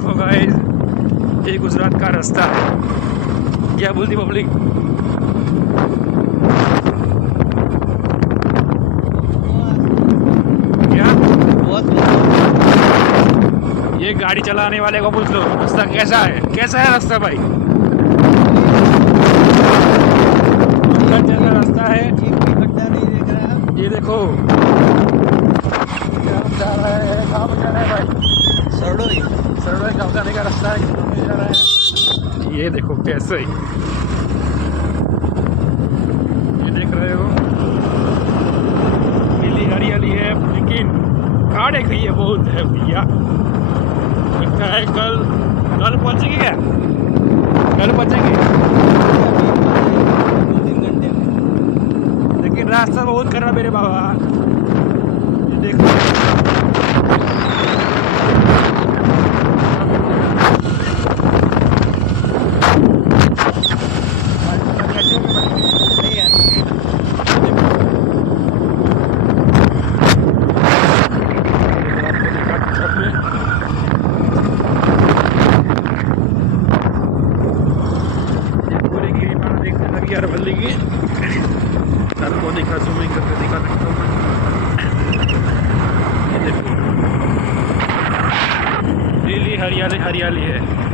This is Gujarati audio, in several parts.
तो गाइस ये गुजरात का रास्ता है। क्या बोलती पब्लिक क्या? ये गाड़ी चलाने वाले को पूछ लो, रास्ता कैसा है? कैसा है रास्ता भाई? रास्ता है। ये देखो। क्या जा रहा है? कहाँ जा रहा है भाई? सड़ो ही। सरदार गाँव जाने का रास्ता है है। ये देखो कैसे ये देख रहे हो? नीली हरियाली है, लेकिन गाड़े गई है बहुत है भैया। लगता है कल कल पहुंचेगी क्या? कल पहुँचेंगे। लेकिन रास्ता बहुत खराब मेरे बाबा। ये देखो नहीं यार पूरी गिरी मानो देखने लगी यार बल्ली की सर को दिखा जूमिंग करके दिखा सकता हूँ ये देखो नीली हरियाली है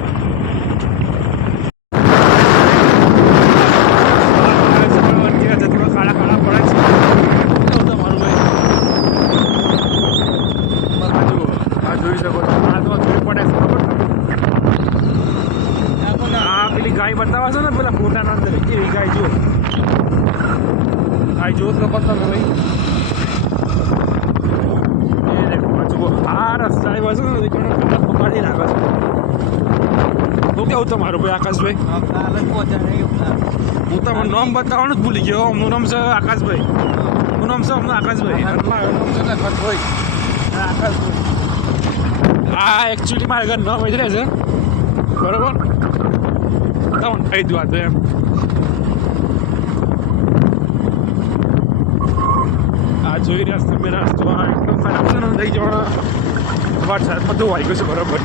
ભાઈ આકાશભાઈ? હું તમને નામ બતાવવાનું જ ભૂલી ગયો. હું નામ છે આકાશભાઈ. હું નામ છે હમણાં આકાશભાઈ. આ એકચ્યુઅલી મારા ઘર નામ રહે છે. બરોબર? તમને કહી દઉં આ તો એમ. આ જોઈ રહ્યા છો તમે, રાસ્તો એટલો ખરાબ છે ને, લઈ જવાનો. વરસાદમાં ધોવાઈ ગયો છે, બરોબર.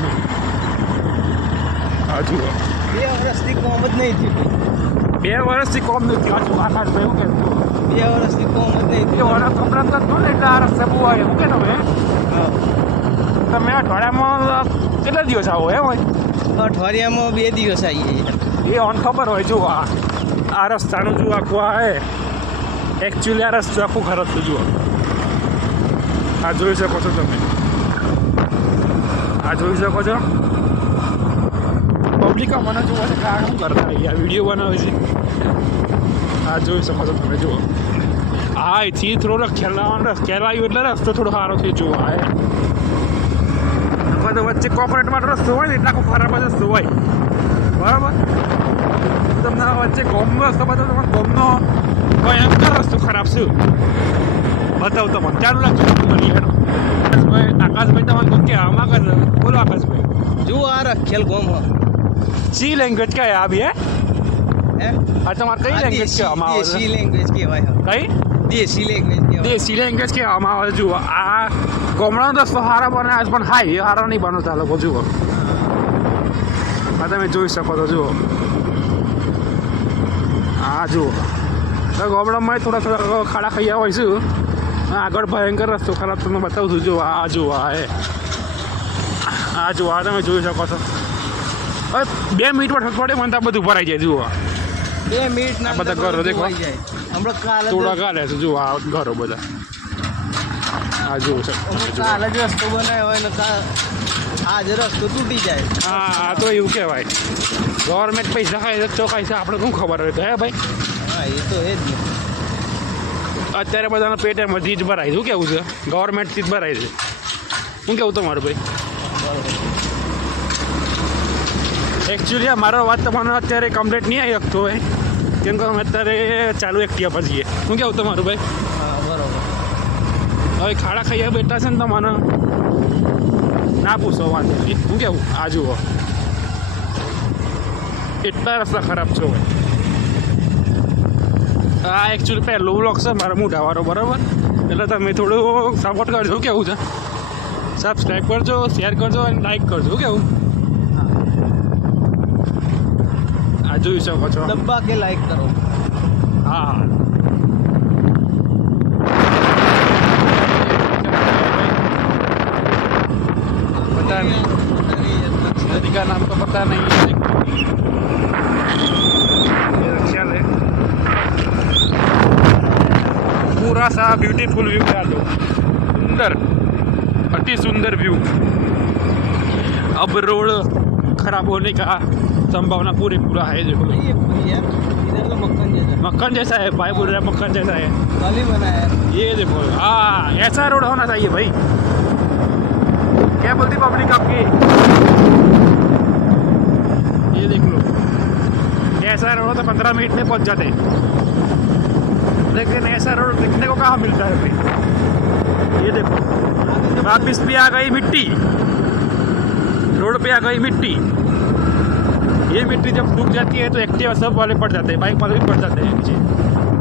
આ જુઓ બે વર્ષથી કોમ જ નહીં થયું. બે વર્ષથી કોમ નથી આ આકાશ આકાશભાઈ શું કહેતું? બે વર્ષથી કોમ જ નહીં થયું. વર્ષ હમણાં તો ને એટલે આ રસ્તે બહુ આવે એવું કે તમે તમે અઠવાડિયામાં કેટલા દિવસ આવો એમ હોય? અઠવાડિયામાં બે દિવસ આવીએ એ ઓન ખબર હોય જુઓ આ. આ રસ્તાનું જો આખું આ એકચ્યુઅલી આ રસ્તો આખું ખરાબ થયું જુઓ. આ જોઈ શકો છો તમે. આ જોઈ શકો છો? પબ્લિક મને જોવા છે કે આ શું કરતા આ વીડિયો બનાવે છે. આ જોઈ શકો છો તમે જુઓ. આ અહીંથી થોડો ખેલાવાનો ખેલાયું એટલે રસ્તો થોડો સારો થઈ જુઓ આ તો વચ્ચે કોર્પોરેટ માટે રસ્તો હોય ને, એટલા કોઈ ખરાબ રસ્તો હોય. બરાબર? તમને વચ્ચે ગોમનો રસ્તો બતાવો તમે ગોમનો ભયંકર રસ્તો ખરાબ છે. બતાવ તમને. ચાલુ લાગતું મળી હેડો આકાશભાઈ આકાશભાઈ, તમારે કે આમાં કર બોલો આકાશભાઈ. જુઓ આ રખેલ ગોમ હ. સી લેંગ્વેજ કઈ આવી હે હે આ તમારે કઈ આ લેંગ્વેજ દેશી- આમાં દેશી છે લેંગ્વેજ કહેવાય હ. કઈ દેશી લેંગ્વેજ કહેવાય દેશી લેંગ્વેજ કહેવામાં આવે છે જુઓ આ ગોમડાનો રસ્તો સારો બને આજ પણ હાઈ સારો નહીં બનતા લોકો જુઓ આ તમે જોઈ શકો છો જુઓ હા જુઓ તો ગોમડામાં થોડા થોડા ખાડા ખાઈ હોય છે આગળ ભયંકર રસ્તો ખરાબ તમને બતાવું છું જુઓ આ જુઓ આ એ આ જુઓ આ તમે જોઈ શકો છો હવે બે મિનિટમાં ઠકવાડે મને તો બધું ભરાઈ જાય જુઓ. બે મિનિટ ના આ બધા ઘરો દેખો. હમણાં કાલે થોડા ગાલે છે જુઓ આ ઘરો બધા. આ જુઓ છે કાલે જ રસ્તો બનાવ્યો હોય ને આજ રસ્તો તૂટી જાય. હા આ તો એવું કહેવાય. ગવર્મેન્ટ પૈસા ખાય તો ચોખાય છે આપણે શું ખબર હોય તો હે ભાઈ? હા એ તો એ જ ને. અત્યારે બધાના પેટે મધી જ ભરાય શું કેવું છે? ગવર્મેન્ટથી જ ભરાય છે. શું કેવું તમારું ભાઈ? એકચ્યુઅલી મારો વાત તમારો અત્યારે કમ્પ્લીટ નહીં આવી શકતો હોય કેમ કે અમે અત્યારે ચાલુ એક્ટિવા પર જઈએ શું કેવું તમારું ભાઈ? હા બરોબર. હવે ખાડા ખાઈ બેઠા છે ને તમારો? ના પૂછો વાંધો નહીં. શું કેવું? આ જુઓ. એટલા રસ્તા ખરાબ છે ભાઈ. આ એકચ્યુઅલી પહેલો બ્લોક છે મારા મોઢાવાળો બરાબર? એટલે તમે થોડું સપોર્ટ કરજો. કેવું છે? સબસ્ક્રાઈબ કરજો શેર કરજો અને લાઈક કરજો. કેવું? જોઈ શકો છો દબ્બા કે લાઈક કરો હા पता नहीं नदी का नाम तो पता नहीं है ये रक्षा है पूरा सा ब्यूटीफुल व्यू है दो सुंदर अति सुंदर व्यू अब रोड खराब होने का संभावना पूरी पूरा है देखो। ये इधर तो मक्खन जैसा। मक्खन जैसा है भाई बोल रहा है मक्खन जैसा है। गाली बना है। ये देखो हाँ ऐसा रोड होना चाहिए भाई। क्या बोलती पब्लिक आपकी? ये देख लो। ऐसा रोड तो पंद्रह मिनट में पहुँच जाते। लेकिन ऐसा रोड देखने को कहाँ मिलता है भाई? ये देखो। वापिस भी आ गई मिट्टी। रोड पे आ गई मिट्टी। ये मिट्टी जब सूख जाती है तो एक्टिवा सब वाले पड़ जाते हैं बाइक वाले भी पड़ जाते हैं नीचे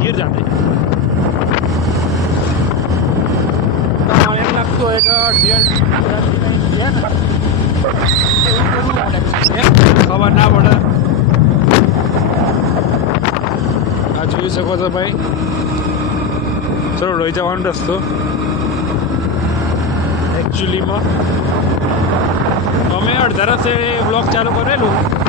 गिर जाते हैं તો એમ લાગતું હોય કે ડિયર ખબર ના પડે આ જોઈ શકો છો ભાઈ ચલો રોઈ જવાનો રસ્તો એકચ્યુઅલીમાં અમે અડધા રસ્તે બ્લોગ ચાલુ કરેલું તો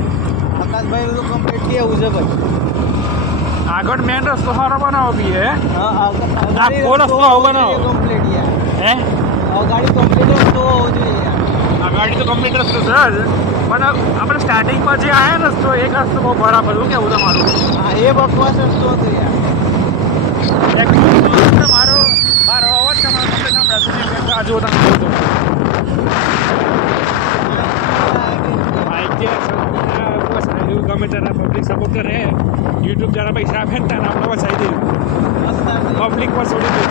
આકાશભાઈ નું તો કમ્પ્લીટલી એવું છે ભાઈ આગળ મેન રસ્તો સારો બનાવો બી હે? હા આગળ આખો રસ્તો આવો બનાવો. કમ્પ્લીટ યાર. હે? આ ગાડી કમ્પ્લીટ રસ્તો હોવો જોઈએ યાર. આ ગાડી તો કમ્પ્લીટ રસ્તો છે જ. પણ આપણે સ્ટાર્ટિંગ પર જે આવ્યા રસ્તો એક રસ્તો બહુ બરાબર શું કેવું તમારું? હા એ બકવાસ રસ્તો હતો યાર. Actually તમારો મારો અવાજ તમારો તમને સંભળાશે નહીં કેમ કે આ જુઓ તમે જોવો તો. માઇક જે છે, આ બસ એવું ગમે ત્યારે પબ્લિક સપોર્ટ કરે યુટ્યુબ જરા પૈસા આપે ને ત્યારે આપણે વસાઈ દઈએ પબ્લિક પર છોડી દઈએ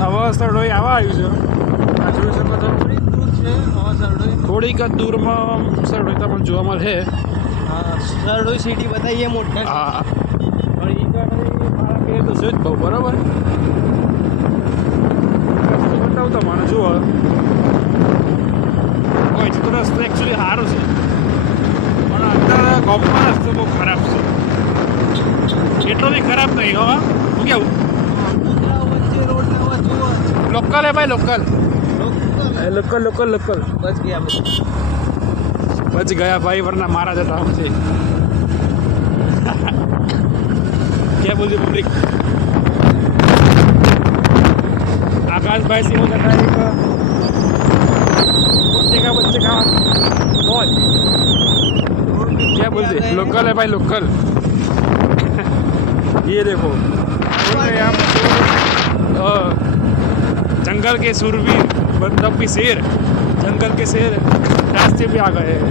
હવે સ્થળોએ આવા આવ્યું છે આ જોઈ શકો છો દૂર છે હા જ દૂરમાં સરડોઈતા પણ જોવા મળે. સરડોઈ સિટી બતાવીએ મોટા. હા. પણ એ કારણે તો છે જ બહુ બરાબર? રસ્તો બતાવું તમને જુઓ હોય? છે તો રસ્તો એકચ્યુઅલી સારો છે. પણ અત્યારે ગામમાં રસ્તો બહુ ખરાબ છે. એટલો બી ખરાબ નહીં હો શું કેવું? લોકલ હે ભાઈ લોકલ है लोकल लोकल लोकल बच गया बच गया भाई वरना मारा जाता हमसे। क्या बोलते पब्लिक आकाश भाई सिंह का जाता है एक। बच्चे का बच्चे का बॉल। क्या बोलते? लोकल है भाई लोकल ये देखो। जंगल के सुरवीर। मतलब भी शेर, जंगल के शेर रास्ते पे आ गए हैं।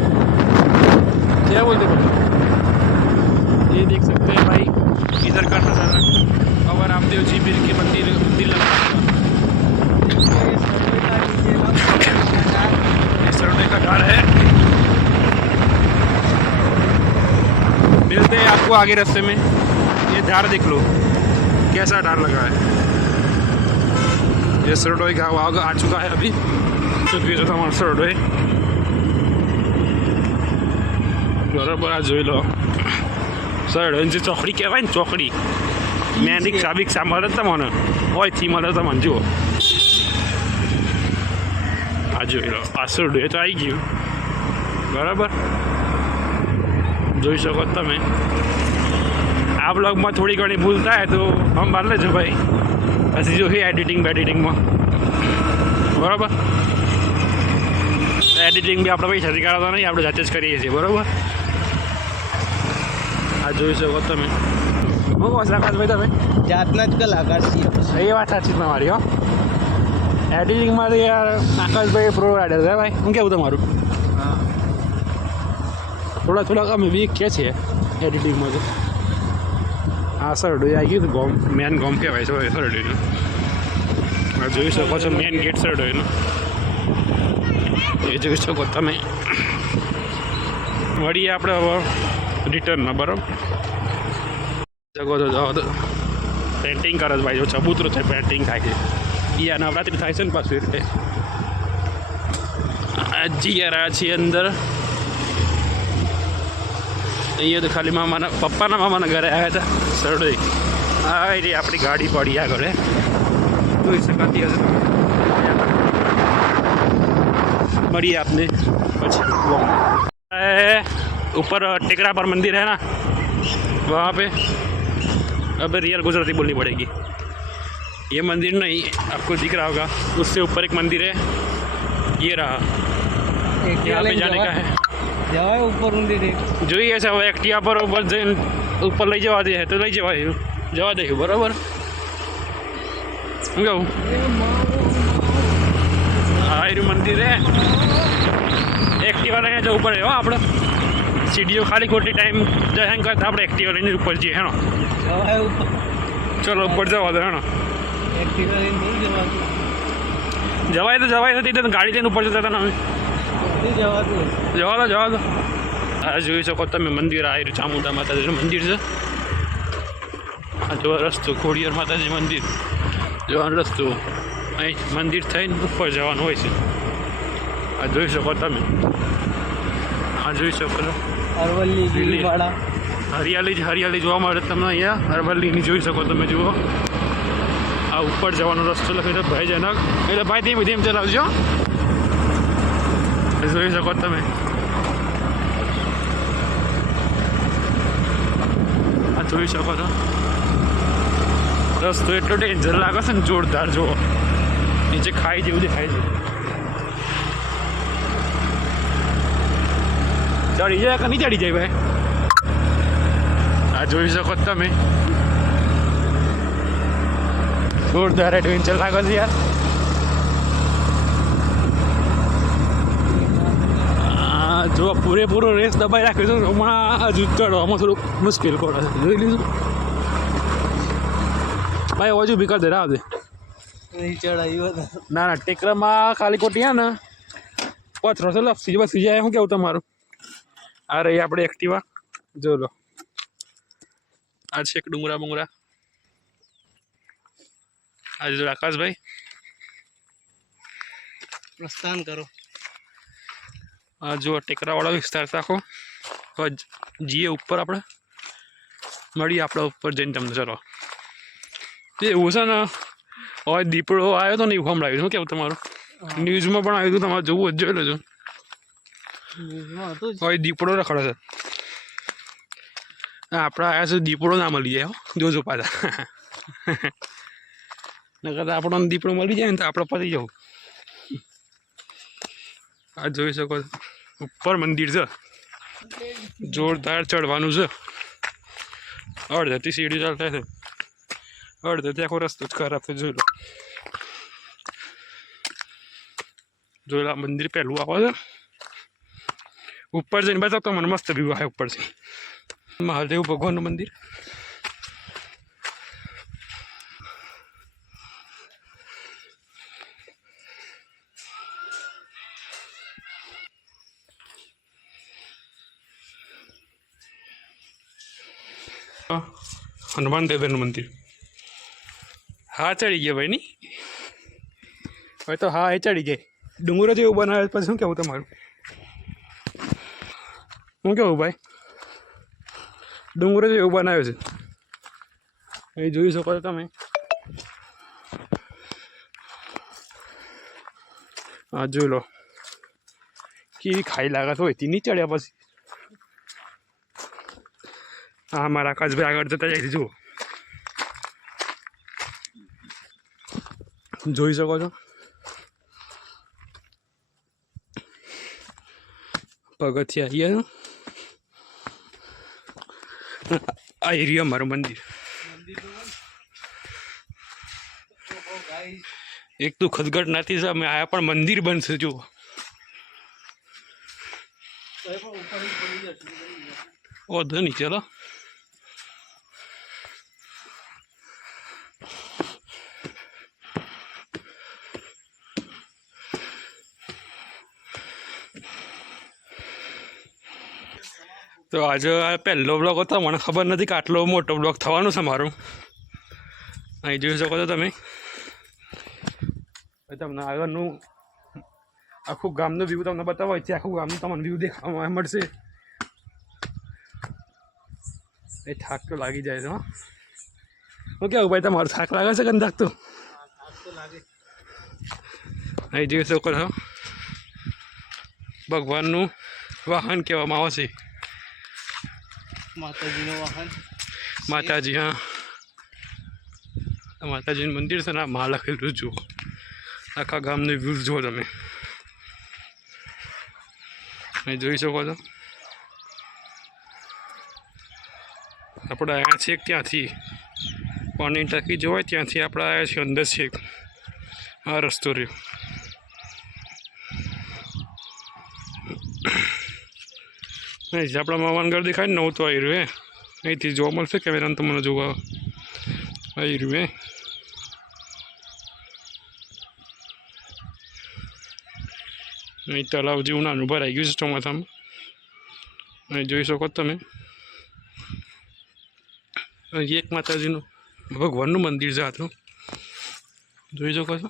क्या बोलते भाई ये देख सकते हैं भाई, इधर का नज़ारा। बाबा रामदेव जी बिल के मंदिर मंदिर लगा सरोने का घर है। मिलते हैं आपको आगे रास्ते में। ये झाड़ देख लो, कैसा डार लगा है। ये सरडोई गाँव आग आ चुका है अभी चुकी जो हमारा सरडोई બરાબર આ જોઈ લો સરડોઈ જે ચોકડી કહેવાય ને ચોકડી મેં રિક્ષા બિક્ષા મળે તમને હોયથી મળે તમને જુઓ આ જોઈ લો આ સરડોઈ તો આવી ગયું બરાબર જોઈ શકો છો તમે આ બ્લોગમાં થોડી ઘણી ભૂલ થાય તો સંભાળ લેજો ભાઈ પછી જો એડિટિંગ બેડિટિંગમાં બરાબર? એડિટિંગ બી આપણે પૈસાથી કરાવતા નહીં આપણે જાતે જ કરીએ છીએ બરાબર? આ જોઈ શકો તમે. હું કહો છો આકાશભાઈ તમે. જાતના જ કલાકાર છીએ એ વાત સાચી તમારી હો. એડિટિંગમાં તો યાર આકાશભાઈ પ્રો રાઇડર છે ભાઈ. હું કેવું તમારું? થોડા થોડાક અમે વીક કે છે એડિટિંગમાં તો હા સરડોઈ આવી ગયું ગોમ. મેન ગોમ કહેવાય છે સરડોઈનું આ જોઈ શકો છો મેન ગેટ સરડોઈનું એ જોઈ શકો તમે. વળીએ આપણે હવે રિટર્નમાં બરાબર? શકો તો જાઓ તો પેન્ટિંગ કરે છે ભાઈ, જો ચબૂતરો છે પેન્ટિંગ થાય છે. એ આ નવરાત્રિ થાય છે ને પાછું. એટલે આ જીયારા છે અંદર. અહીંયા તો ખાલી મામાના પપ્પાના મામાના ઘરે આવ્યા હતા સરડોઈ હા એ આપણી ગાડી પડી આગળ હે. જોઈ શકાતી હશે તમે. મળીએ આપને પછી ए, ऊपर टिकरा पर मंदिर है ना वहाँ पे अब रियल गुजराती बोलनी पड़ेगी ये मंदिर नहीं आपको दिख रहा होगा उससे ऊपर एक मंदिर है ये रहा यहाँ पे जाने का है જવાય ઉપર ઊંડી જોઈએ છે હવે એક્ટિવા પર ઉપર જઈને ઉપર લઈ જવા દે તો લઈ જવાય જવા દઈશું બરાબર? શું કહું? એનું મંદિર હે. એક્ટિવા લઈને જવું પડે હો આપણે. સીડીઓ ખાલી ખોટી ટાઈમ જાય કરતા આપણે એક્ટિવા લઈને ઉપર જઈએ ઉપર. ચલો ઉપર જવા દો હેણો. જવાય. તો જવાય નથી ગાડી લઈને ઉપર જતા હતા ને અમે. જવા દો જવા દો. આ જોઈ શકો તમે મંદિર આવી રહ્યું ચામુંડા માતાજીનું મંદિર છે. આ જોવા રસ્તો ખોડિયાર માતાજી મંદિર. જવાનો રસ્તો અહીં મંદિર થઈને ઉપર જવાનું હોય છે. આ જોઈ શકો તમે. આ જોઈ શકો અરવલ્લી હરિયાળી જ હરિયાળી જોવા મળે તમને અહીંયા. અરવલ્લીની જોઈ શકો તમે જુઓ. આ ઉપર જવાનો રસ્તો લખેલો ભયજનક. એટલે ભાઈ ધીમે ધીમે ચલાવજો. જોઈ શકો તમે આ જોઈ શકો છો રસ્તો એટલો ડેન્જર લાગે છે ને જોરદાર જુઓ નીચે ખાઈ જેવું દેખાય છે ચડી જાય કે નહીં ચડી જાય ભાઈ આ જોઈ શકો છો તમે જોરદાર એડવેન્ચર લાગે છે યાર આ જો પૂરેપૂરો રેસ દબાઈ રાખ્યો છે, હમણાં હજુ ચડવામાં થોડુંક મુશ્કેલ પડે જોઈ લીધું? ભાઈ હજુ ભીકર દે રાવ દે. ના ના, ટેકરામાં ખાલી કોટી ને. પથરો છે, લપસી બસી જાય. શું કેવું તમારું? આ રહી આપણે એક્ટિવા જો લો. આ છે એક ડુંગરા બુંગરા. આજે જો આકાશભાઈ પ્રસ્થાન કરો. આ જો ટેકરાવાળો વિસ્તાર રાખો હવે જઈએ ઉપર આપણે મળીએ આપણા ઉપર જઈને તમને ચલો. તે એવું છે ને હવે દીપડો આવ્યો તો ને એવું હમણાં શું કેવું તમારું? ન્યૂઝમાં પણ આવ્યું હતું તમારે જોવું જ જોઈ લેજો હતું. હવે દીપડો રખડે છે. આપણે આવ્યા છે દીપડો ના મળી જાય હો. જોજો પાછા. નકર આપણો દીપડો મળી જાય ને તો આપણે પતી જવું. આ જોઈ શકો ઉપર મંદિર છે. જોરદાર ચડવાનું છે. અડધેથી સીડી ચાલતા છે. અડધેથી આખો રસ્તો જ ખરાબ છે, જોઈ લો. જોઈ લો મંદિર પહેલું આવે છે. ઉપર જઈને બતાવતો મને મસ્ત વ્યૂ આવે ઉપરથી મહાદેવ ભગવાનનું મંદિર. હનુમાન દેવેનું મંદિર. હા ચડી ગયા ભાઈ ની હવે તો હા એ ચડી ગઈ. ડુંગરો જેવું બનાવે પછી શું કેવું તમારું? શું કેવું ભાઈ? ડુંગરો જેવું બનાવ્યો છે. એ જોઈ શકો છો તમે. હા જોઈ લો. કેવી ખાઈ લાગત હોય તે નહીં ચડ્યા પછી. હા મારા આકાશભાઈ આગળ જતા જાય છે જુઓ જોઈ શકો છો પગથિયા અહીંયા આ એરિયા મારું મંદિર એક તો ખદગટ નાથી સામે આયા પણ મંદિર બનશે જુઓ વાંધો નહીં ચલો તો આજે આ પહેલો બ્લોગ હતો. મને ખબર નથી કે આટલો મોટો બ્લોગ થવાનો છે મારો. અહીં જોઈ શકો છો તમે. તમને આગળનું આખું ગામનું વ્યૂ તમને બતાવો છે આખું ગામનું તમને વ્યૂ દેખાવા મળશે. એ થાક તો લાગી જાય છે, હું. કેવું ભાઈ, તમારો થાક લાગે છે કે નથી લાગતું અહીં જોઈ શકો છો. ભગવાનનું વાહન કહેવામાં આવે છે. માતાજીનું વાહન. માતાજી, હા. માતાજીનું મંદિર છે ને, આ મા લખેલું જુઓ. આખા ગામનું વ્યૂ જુઓ તમે. અહીં જોઈ શકો છો. આપણે આવ્યા છીએ ત્યાંથી પાણી ટાંકી જોવાય, ત્યાંથી આપણે આવ્યા છીએ, અંદર છે. આ રસ્તો રહ્યો. નહીં મામાનું ઘર દેખાય ને, નવું તો આવી રહ્યું હે. અહીંથી જોવા મળશે કેમેરાને તમને જોવા આવી રહ્યું અહીં તળાવ જેવું નાનું ભરાઈ ગયું છે ચોમાસામાં. અહીં જોઈ શકો તમે. અહીં એક માતાજીનું, ભગવાનનું મંદિર છે આટલું જોઈ શકો છો.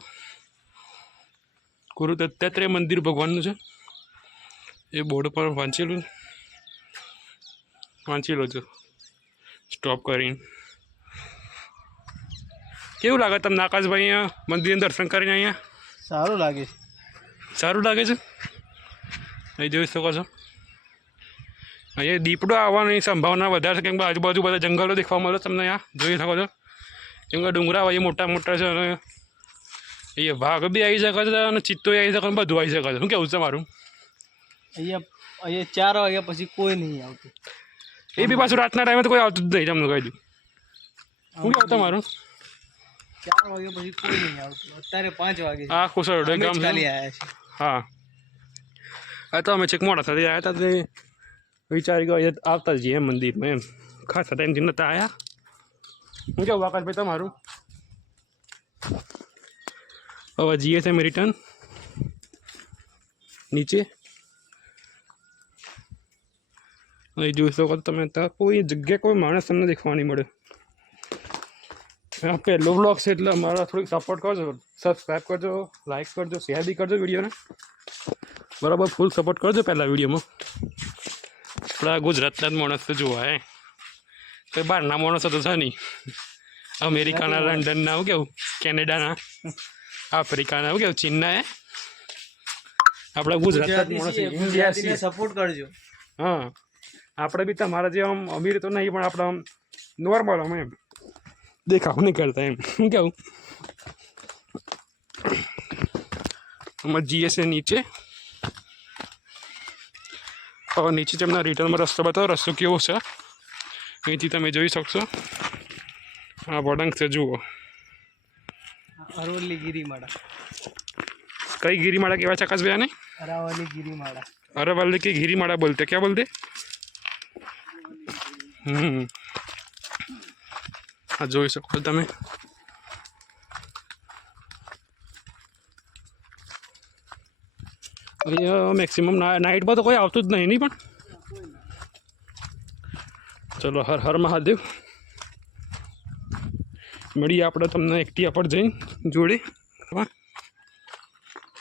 ગુરુ દત્તાત્રેય મંદિર ભગવાનનું છે. એ બોર્ડ પર વાંચેલું વાંચી લો છો સ્ટોપ કરીને કેવું લાગે તમને આકાશભાઈ અહીંયા મંદિરના દર્શન કરીને અહીંયા સારું લાગે છે સારું લાગે છે અહીં જોઈ શકો છો અહીંયા દીપડો આવવાની સંભાવના વધારે છે કેમ કે આજુબાજુ બધા જંગલો દેખવા મળે તમને અહીંયા જોઈ શકો છો કેમ કે ડુંગરા અહીંયા મોટા મોટા છે અને અહીંયા વાઘ બી આવી શકે છે અને ચિત્તો આવી શકે છે બધું આવી શકે છે શું કેવું છે મારું અહીંયા અહીંયા ચાર વાગ્યા પછી કોઈ નહીં આવતું એ બી પાછું રાતના ટાઈમે તો કોઈ આવતું જ નહીં તમને કહી દઉં શું કેવું તમારું ચાર વાગ્યા પછી કોઈ નહીં આવતું અત્યારે પાંચ વાગે છે. આ કુસરડે અમે જ ગામ ખાલી છે આવ્યા છે હા આ તો અમે છેક મોડા થતી આવ્યા હતા તે વિચારી ગયો અહીંયા આવતા જઈએ એમ મંદિરમાં એમ ખાસા ટાઈમથી નહોતા આવ્યા હું કેવું આકાશભાઈ તમારું હવે જઈએ છે અમે રિટર્ન નીચે અહીં જોઈ શકો છો તમે ત્યાં કોઈ જગ્યાએ કોઈ માણસ તમને દેખવા નહીં મળે આ પહેલો બ્લોગ છે એટલે અમારા થોડીક સપોર્ટ કરજો સબસ્ક્રાઈબ કરજો લાઈક કરજો શેર બી કરજો વિડીયોને બરાબર ફૂલ સપોર્ટ કરજો પહેલાં વિડીયોમાં આપણા ગુજરાતના જ માણસ તો જોવા હે કોઈ બહારના માણસો તો છે નહીં અમેરિકાના લંડનના શું કેવું કેનેડાના આફ્રિકાના શું કેવું ચીનના હે આપણા ગુજરાતના જ માણસ ગુજરાતી છીએ, ઇન્ડિયા ગુજરાતીને સપોર્ટ કરજો હા આપણે બી તમારા જેવા આમ અમીર તો નહીં પણ આપણે આમ નોર્મલ આમ એમ દેખાવ નહીં કરતા એમ શું કેવું આમાં જીએસએ નીચે હવે નીચે તમને રિટર્નમાં રસ્તો બતાવો રસ્તો કેવો છે અહીંથી તમે જોઈ શકશો આ વળંગ છે જુઓ અરવલ્લી ગિરિમાળા કઈ ગિરિમાળા કેવા છે આકાશભાઈ આને અરાવલી ગિરિમાળા अरे वाले की घिरी माड़ा बोलते क्या बोलते हम्म આ જોઈ શકો તમે. મેક્સિમમ નાઇટમાં તો કોઈ આવતું જ નહીં નહીં પણ? ચલો, હર હર મહાદેવ. મળીએ આપણે તમને એકટીયા પર જઈને જોડે.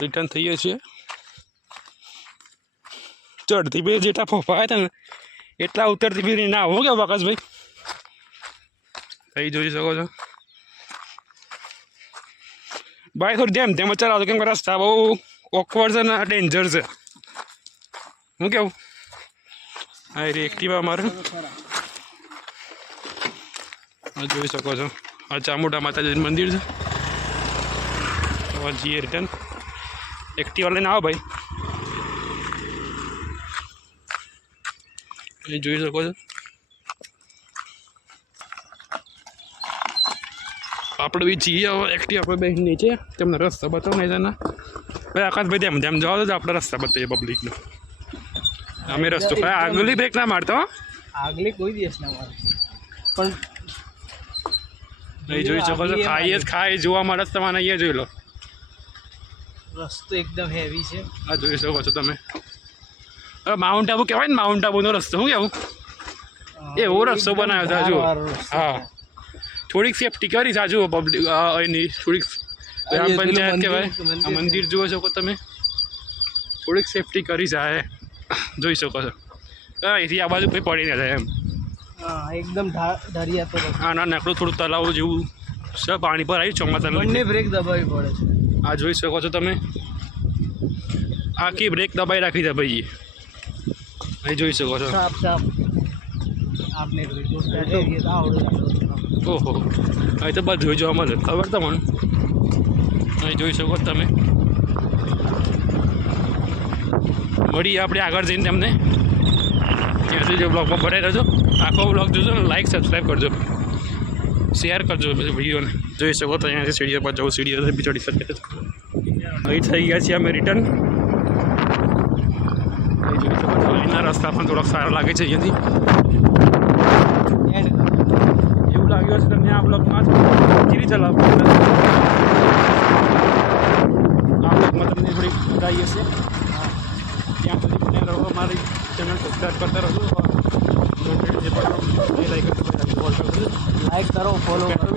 રિટર્ન થઈએ છીએ. ચડતી બે જેટલા ફોફા હતા ને એટલા ઉતરતી બી ના, હું કે આકાશભાઈ અહીં જોઈ શકો છો? ભાઈ, થોડું જેમ તેમ ચલાવતો કેમ કે રસ્તા બહુ ઓકવર્ડ છે ને ડેન્જર છે. હું કેવું? હા રે એક્ટિવા મારું જોઈ શકો છો. આ ચામુંડા માતાજીનું મંદિર છે. જઈએ રિટર્ન એક્ટિવા લઈને આવો ભાઈ. એ જોઈ શકો છો આપણે બી જઈએ હવે એકટી આપણે બે નીચે. તમને રસ્તા બતાવો ને એના ભાઈ આકાશભાઈ તેમ તેમ જવા દો આપણે રસ્તા બતાવીએ પબ્લિકનો અમે રસ્તો ભાઈ આગલી બ્રેક ના મારતો આગલી કોઈ દિવસ ના મારે. પણ નહીં જોઈ શકો છો ખાઈએ જ ખાઈ જોવા મળે તમારે અહીંયા જોઈ લો. રસ્તો એકદમ હેવી છે. આ જોઈ શકો છો તમે. માઉન્ટ આબુ કહેવાય ને માઉન્ટ આબુનો રસ્તો. શું કહેવું? એવો રસ્તો બનાવ્યો છે હજુ હા. થોડીક સેફટી કરી સાજુ પબ્લિક એની થોડીક ગ્રામ પંચાયત કહેવાય. મંદિર જોઈ શકો તમે. થોડીક સેફટી કરી જાય. જોઈ શકો છો. એથી આ બાજુ કંઈ પડી ના જાય એમ. હા એકદમ હા ઢારિયા તો રસ્તો. ના નકડું થોડું તલાવ જેવું છે પાણી પર આવ્યું ચોમાસા બંને બ્રેક દબાવી પડે છે. આ જોઈ શકો છો તમે. આખી બ્રેક દબાઈ રાખી છે ભાઈ અહીં જોઈ શકો છો. સાફ સાફ આપને. ઓહો. અહીં તો બધું જોવા મળે. ખબર તમને અહીં જોઈ શકો તમે. મળીએ આપણે આગળ જઈને તમને. ત્યાં સુધી બ્લોગમાં ભરાઈ રહેજો. આખો બ્લોગ જોજો ને લાઈક સબસ્ક્રાઈબ કરજો. શેર કરજો વિડીયોને જોઈ શકો તો અહીંયાથી સીડીઓ પર જવું સીડીઓ બી ચડી શકે અહીં થઈ ગયા છીએ અમે રિટર્ન અહીં જોઈ શકો છો અહીંના રસ્તા પણ થોડાક સારા લાગે છે અહીંયાથી. એવું લાગ્યું હશે તમને આ બ્લોગમાં ધીરે ચલાવવા આ બ્લોગમાં તમને થોડી બતાવી હશે. ત્યાં સુધી મને રહો મારી ચેનલ સબસ્ક્રાઈબ કરતા રહો જે પણ જે લાઈક કરો ફોલો કરો.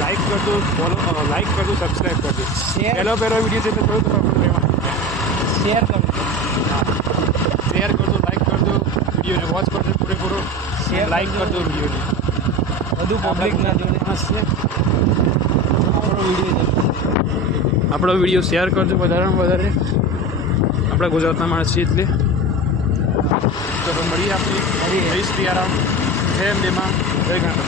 લાઈક કરજો ફોલો લાઈક કરજો સબસ્ક્રાઈબ કરજો. પહેલો પહેલો વીડિયો છે તો શેર કરો. શેર કરજો લાઈક કરજો વિડીયોને વોચ કરજો પૂરેપૂરો. શેર લાઈક કરજો. કરજો વિડીયોને બધું પબ્લિક ના જોડે. હશે આપણો વીડિયો આપણો વીડિયો શેર કરજો વધારેમાં વધારે. આપણા ગુજરાતના માણસ છીએ એટલે. તો મળીએ આપણે. મળીએ. જય શ્રી રામ. જય અંબેમાં જય ગણપતિ